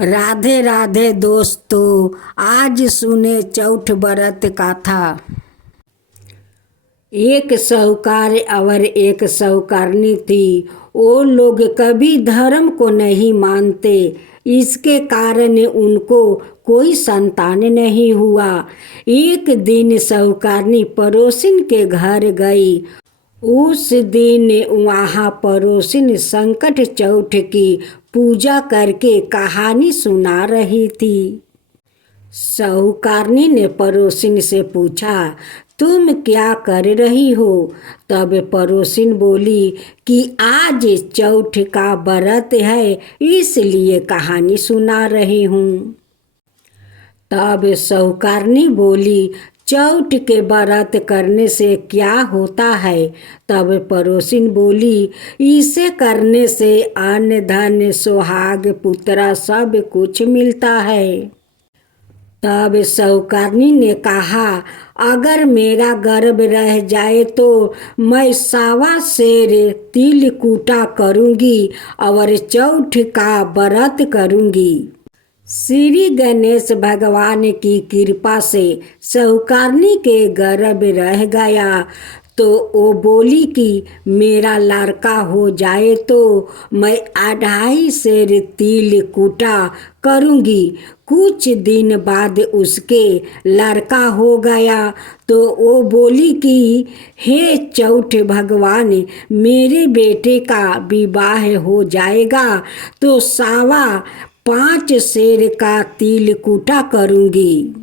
राधे राधे दोस्तों, आज सुने चौथ व्रत कथा। एक साहूकार और एक साहूकारनी थी। वो लोग कभी धर्म को नहीं मानते, इसके कारण उनको कोई संतान नहीं हुआ। एक दिन साहूकारनी पड़ोसिन के घर गई। उस दिन वहाँ पड़ोसिन संकट चौथ की पूजा करके कहानी सुना रही थी। साहूकारनी ने पड़ोसिन से पूछा, तुम क्या कर रही हो? तब पड़ोसिन बोली कि आज चौथ का व्रत है, इसलिए कहानी सुना रही हूँ। तब साहूकारनी बोली, चौथ के व्रत करने से क्या होता है? तब पड़ोसिन बोली, इसे करने से अन्न धन सुहाग पुत्र सब कुछ मिलता है। तब साहूकारनी ने कहा, अगर मेरा गर्भ रह जाए तो मैं 1.25 सेर तिल कूटा करूँगी और चौथ का व्रत करूँगी। श्री गणेश भगवान की कृपा से साहूकारनी के गर्भ रह गया तो वो बोली कि मेरा लड़का हो जाए तो मैं 2.5 सेर तिल कूटा करूँगी। कुछ दिन बाद उसके लड़का हो गया तो वो बोली कि हे चौथ भगवान, मेरे बेटे का विवाह हो जाएगा तो 5.25 सेर का तिल कूटा करूँगी।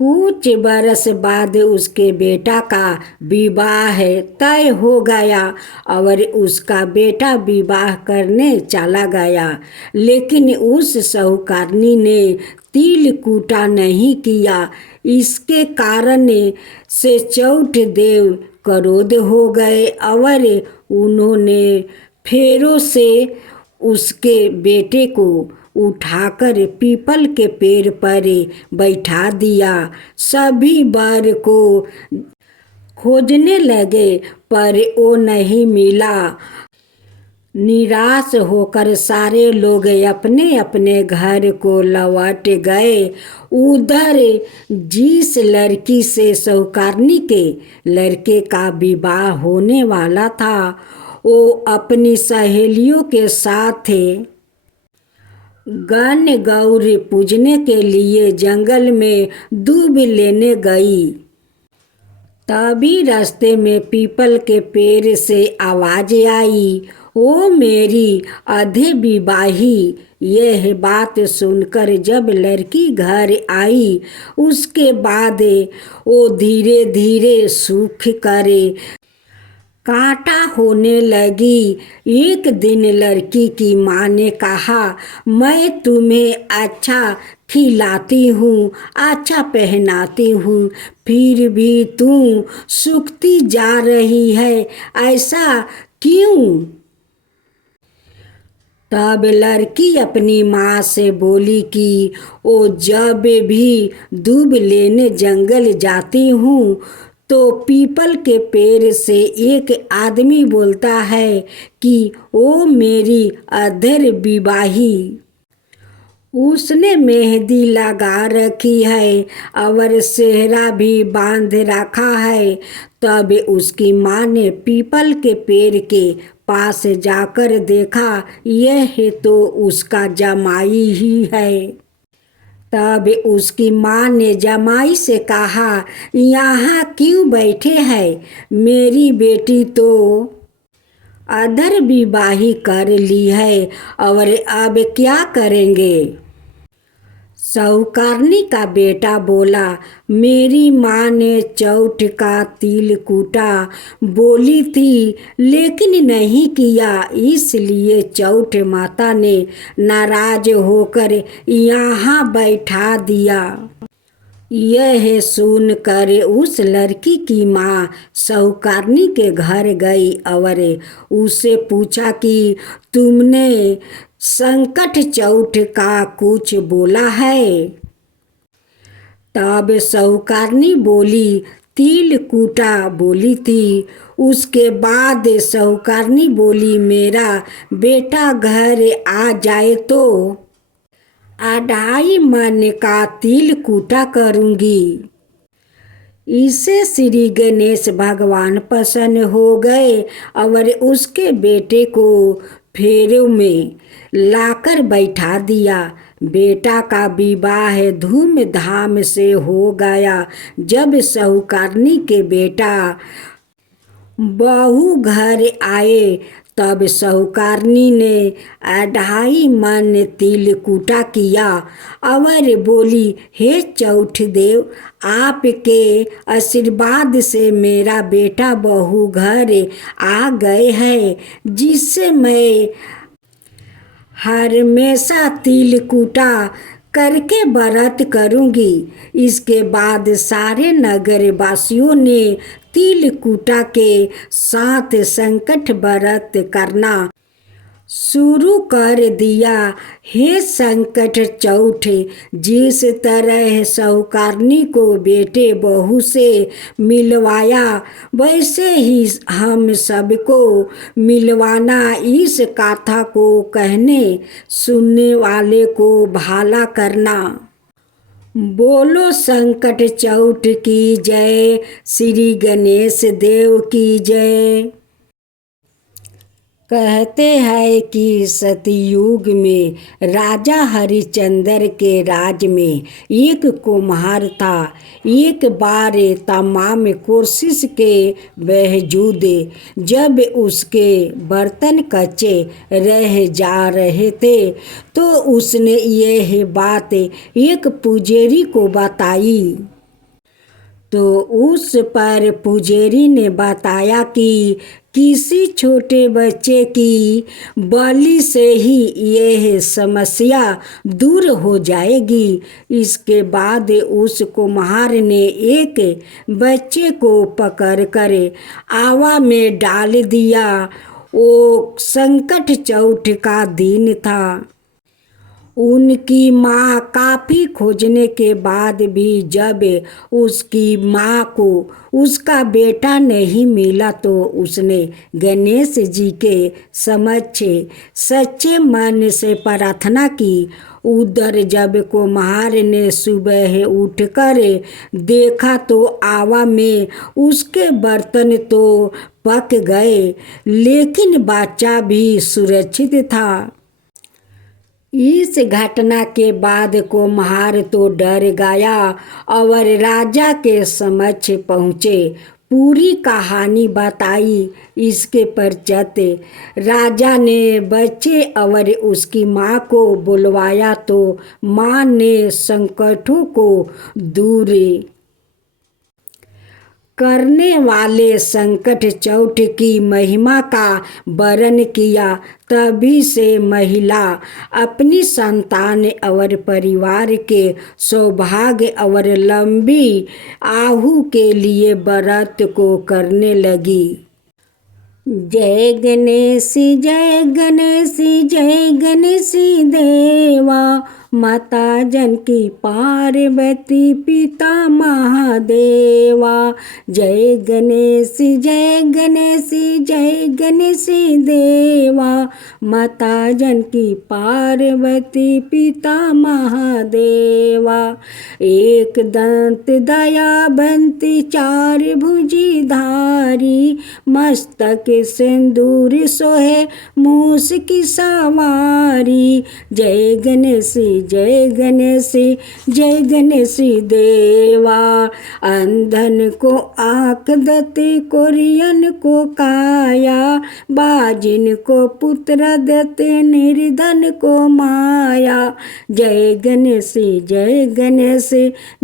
कुछ बरस बाद उसके बेटा का विवाह तय हो गया और उसका बेटा विवाह करने चला गया, लेकिन उस साहूकारनी ने तिल कूटा नहीं किया। इसके कारण से चौथ देव क्रोध हो गए और उन्होंने फेरों से उसके बेटे को उठाकर पीपल के पेड़ पर बैठा दिया। सभी वर को खोजने लगे पर वो नहीं मिला। निराश होकर सारे लोग अपने अपने घर को लौट गए। उधर जिस लड़की से साहूकारनी के लड़के का विवाह होने वाला था, वो अपनी सहेलियों के साथ गण गौर पूजने के लिए जंगल में दूब लेने गई। तभी रास्ते में पीपल के पेड़ से आवाज आई, ओ मेरी अधे विवाही। यह बात सुनकर जब लड़की घर आई, उसके बाद वो धीरे धीरे सूख कर कांटा होने लगी। एक दिन लड़की की माँ ने कहा, मैं तुम्हें अच्छा खिलाती हूँ, अच्छा पहनाती हूँ, फिर भी तुम सूखती जा रही है, ऐसा क्यों? तब लड़की अपनी माँ से बोली कि वो जब भी दूब लेने जंगल जाती हूँ तो पीपल के पेड़ से एक आदमी बोलता है कि ओ मेरी अधर विवाही। उसने मेहंदी लगा रखी है और सेहरा भी बांध रखा है। तब उसकी माँ ने पीपल के पेड़ के पास जाकर देखा, यह तो उसका जमाई ही है। तब उसकी माँ ने जमाई से कहा, यहाँ क्यों बैठे हैं? मेरी बेटी तो अधर विवाही कर ली है और अब क्या करेंगे? साहूकारनी का बेटा बोला, मेरी माँ ने चौथ का तिल कूटा बोली थी, लेकिन नहीं किया, इसलिए चौथ माता ने नाराज होकर यहाँ बैठा दिया। यह सुनकर उस लड़की की माँ साहूकारनी के घर गई और उससे पूछा कि तुमने संकट चौथ का कुछ बोला है? तब साहूकारनी बोली, तिल कूटा बोली थी। उसके बाद साहूकारनी बोली, मेरा बेटा घर आ जाए तो 2.5 मन का तिल कूटा करूंगी। इससे श्री गणेश भगवान प्रसन्न हो गए और उसके बेटे को फेरे में लाकर बैठा दिया। बेटा का विवाह धूमधाम से हो गया। जब साहूकारनी के बेटा बहू घर आए तब साहूकारनी ने 2.5 मन तिल कूटा किया और बोली, हे चौठ देव, आपके आशीर्वाद से मेरा बेटा बहू घर आ गए हैं, जिससे मैं हमेशा तिल कूटा करके व्रत करूंगी। इसके बाद सारे नगर वासियों ने तिल कूटा के साथ संकट व्रत करना शुरू कर दिया। हे संकट चौठ, जिस तरह साहूकारनी को बेटे बहू से मिलवाया, वैसे ही हम सबको मिलवाना। इस कथा को कहने सुनने वाले को भला करना। बोलो संकट चौठ की जय, श्री गणेश देव की जय। कहते हैं कि सतयुग में राजा हरिश्चंद्र के राज में एक कुम्हार था। एक बार तमाम कोशिश के बावजूद जब उसके बर्तन कच्चे रह जा रहे थे तो उसने यह बात एक पुजारी को बताई। तो उस पर पुजारी ने बताया कि किसी छोटे बच्चे की बलि से ही यह समस्या दूर हो जाएगी। इसके बाद उस कुम्हार ने एक बच्चे को पकड़कर आवा में डाल दिया। वो संकट चौठ का दिन था। उनकी माँ काफ़ी खोजने के बाद भी जब उसकी माँ को उसका बेटा नहीं मिला तो उसने गणेश जी के समक्ष सच्चे मन से प्रार्थना की। उधर जब कुम्हार ने सुबह उठकर देखा तो आवा में उसके बर्तन तो पक गए, लेकिन बच्चा भी सुरक्षित था। इस घटना के बाद कुम्हार तो डर गया और राजा के समक्ष पहुँचे, पूरी कहानी बताई। इसके पश्चात राजा ने बच्चे और उसकी माँ को बुलवाया तो माँ ने संकटों को दूर करने वाले संकट चौठ की महिमा का वर्णन किया। तभी से महिला अपनी संतान और परिवार के सौभाग्य और लंबी आयु के लिए व्रत को करने लगी। जय गणेश जय गणेश जय गणेश देवा, माता जानकी पार्वती पिता महादेवा। जय गणेश जय गणेश जय गणेश देवा, माता जानकी पार्वती पिता महादेवा। एक दंत दयावंती चार भुजी धारी, मस्तक सिंदूर सोहे मूस की सवारी। जय गणेश जय गणेश जय गणेश देवा, अंधन को आँख देते कोरियन को काया, बाजिन को पुत्र देते निर्धन को माया। जय गणेश जय गणेश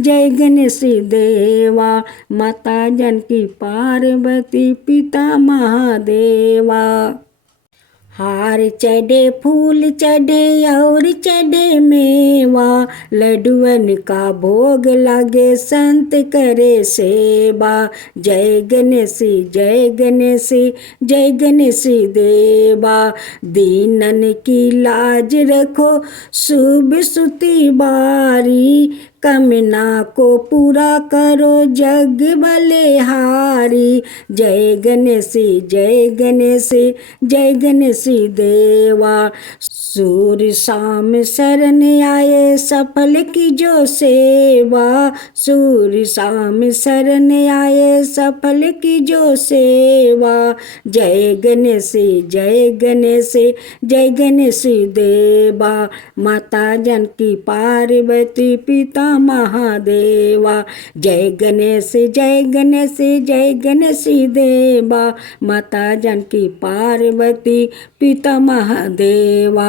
जय गणेश देवा, माता जानकी पार्वती पिता महादेवा। हार चढ़े फूल चढ़े और चढ़े मेवा, लड्डुअन का भोग लगे संत करे सेवा। जय गणेश जय गणेश जय गणेश देवा, दीनन की लाज रखो शुभ सुती बारी, कामना को पूरा करो जग बलिहारी। जय गणेश जय गणेश जय गणेश देवा। सूर्य शाम शरण आए सफल की जो सेवा। सूर्य शाम शरण आए सफल की जो सेवा। जय गणेश जय गणेश जय गणेश देवा। माता जानकी पार्वती पिता महादेवा। जय गणेश जय गणेश जय गणेश देवा। माता जानकी पार्वती पिता महादेवा।